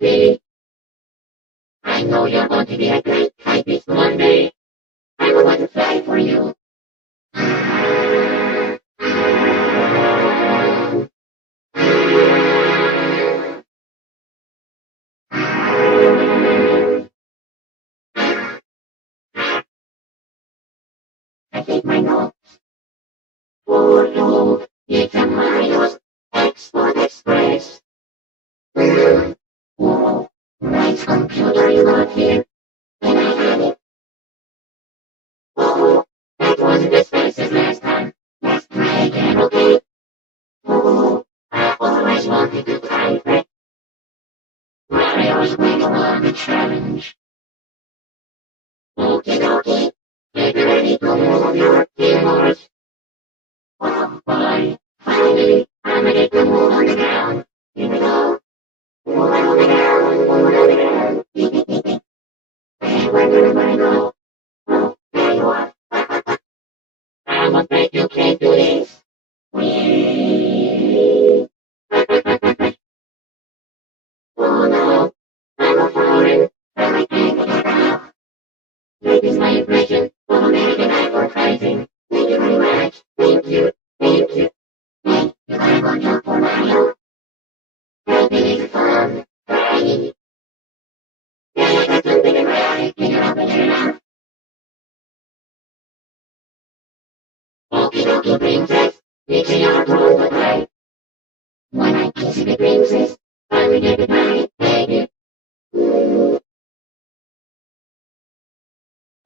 Hey, I know you're going to be a great typist one day. I would want to fly for you. I take my note. For you, it's a Mario's Export Express. Whoa, nice computer you got here. And I have it. Oh, that wasn't as fast as last time. Let's try again, okay? Oh, I always wanted to type it. Mario's waiting on the challenge. Okie dokie. Get ready to move your keyboards. Oh boy, finally, I'm ready to move on the ground. Here we go. Move on the ground, move on the ground. And where do I go? Oh, there you are. I'm afraid you can't do this. Whee! Oh no, I'm a foreign, and I can't get out. That is my impression of American advertising. Thank you very much. Thank you. Thank you. Hey, you got a good job for Mario. Helping is fun. Right? Yeah, I got something in my eye. Can you open it now? Okie dokie, princess. It's your turn to play. When I kiss the princess, I will get it right, baby.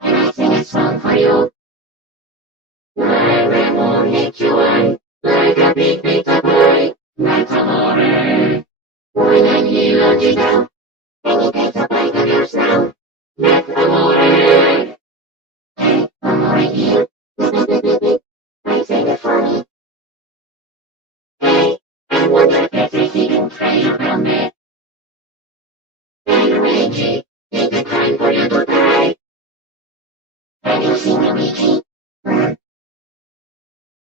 And I sing a song for you. I will hit you on like a big pizza pie. That's amore. When I hear you down, and it takes a bite of your snout. That's amore. Hey, amore here. I say it for me. Hey, I wonder if there's a hidden treasure down there. Hey, Luigi, is it time for you to die? Have you seen Luigi?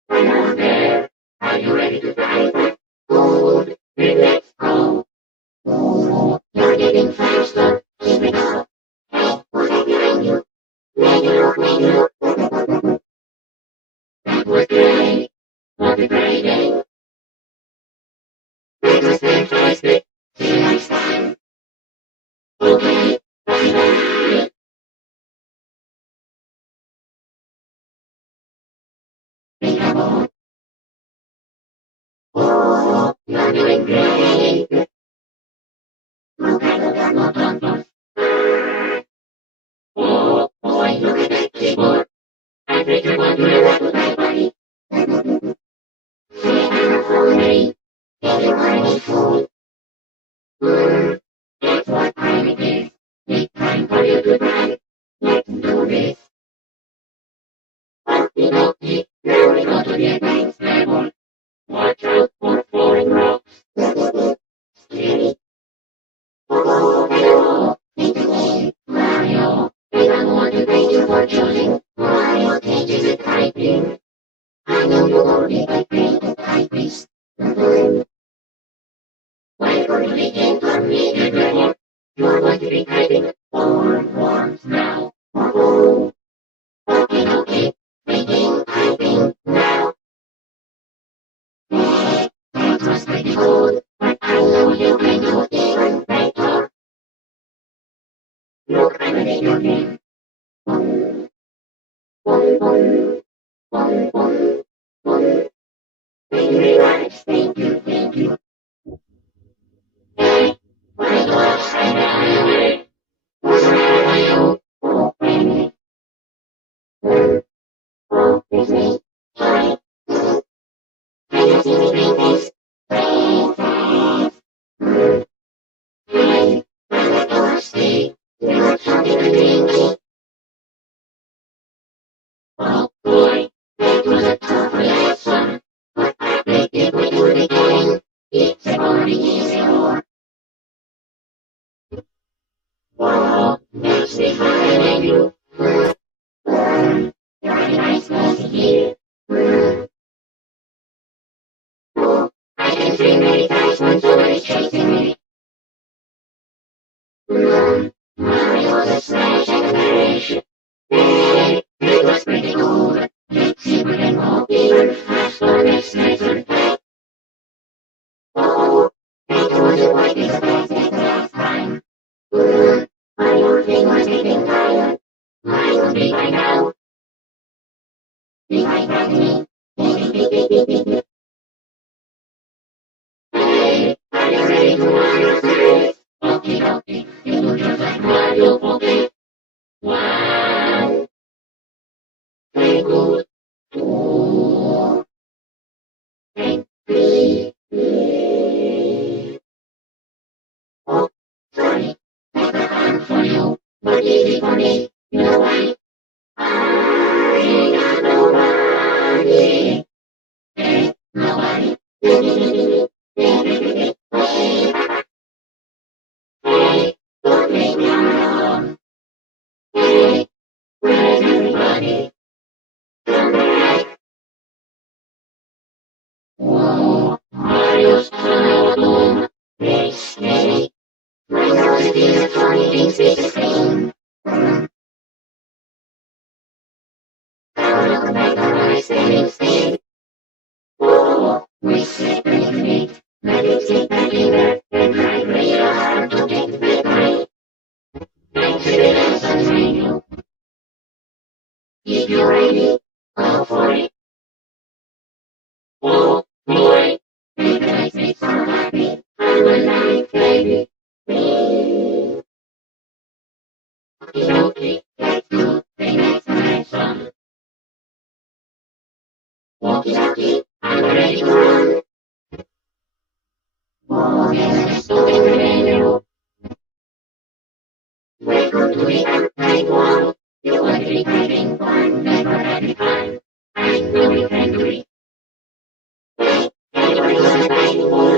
Hello there. Are you ready to die? Good. Then let's go. Oh, you're getting faster. Keep it up. Hey, who's that behind you? Make it look, make it look. That was great. What a great game. That was fantastic. See you next time. Okay, bye-bye. Peekaboo. Oh, you're doing great. Look at the thermal contours. Oh, boy, look at that keyboard. I think you're going to have to die, buddy. Say I'm hungry. If you want me food. That's what time it is. It's time for you to die. Let's do this. Okie dokie. Now we go to the advanced level. Watch out for falling rocks. Scary. Oh, hello. It's me, Mario. And I want to thank you for choosing Mario Teaches the Typing. I know you will be a great typist. Whenever you begin to read the level, you're going to be typing four words now. Oh, okay, okay. Begin typing now. That was pretty good, but I know you can do even better. Look, I'm reading your name. Boom, boom, boom, boom, boom, boom. Thank you very much. Thank you, thank you. Hey, why do I say that anyway? What's wrong with you? Oh, wait a minute. Oh, it's me. Sorry. Can you see me read this? Princess. Hey, I'm thirsty. You're talking to me. Oh boy, that was a tough lesson. But I bet if we do it again, it's gonna be easier. Wow, that's the higher than you. You're a nice person here. Oh, I can swim very fast when somebody's chasing me. like this plastic last time. I don't think we're getting tired. I will be by now. Behind me. Hey, are you ready to run your series? Okie dokie, you just like Mario Poke. Wow. Very good. Two. And three. Oh, sorry. That's a hand for you, but easy for me. No way. I got nobody. Hey, nobody. Hey, don't make me alone. Hey, where's everybody? Come back. Whoa, Mario's Doom. Hey, hey, my nose is funny things is the same. Don't look back on my saving state. Whoa, we sleep and meet. Let it take my finger and try real hard to get with me. Thanks to the lessons I knew. If you're ready, go for it. Oh, boy, it makes me so happy. I'm alive, baby. Okay, let's do the next dimension. Walkie talkie, I'm ready to run. Oh, yes, so incredible. Welcome to the Arcade World. You want to be having fun, never having fun. I'm very angry. Hey, everybody was a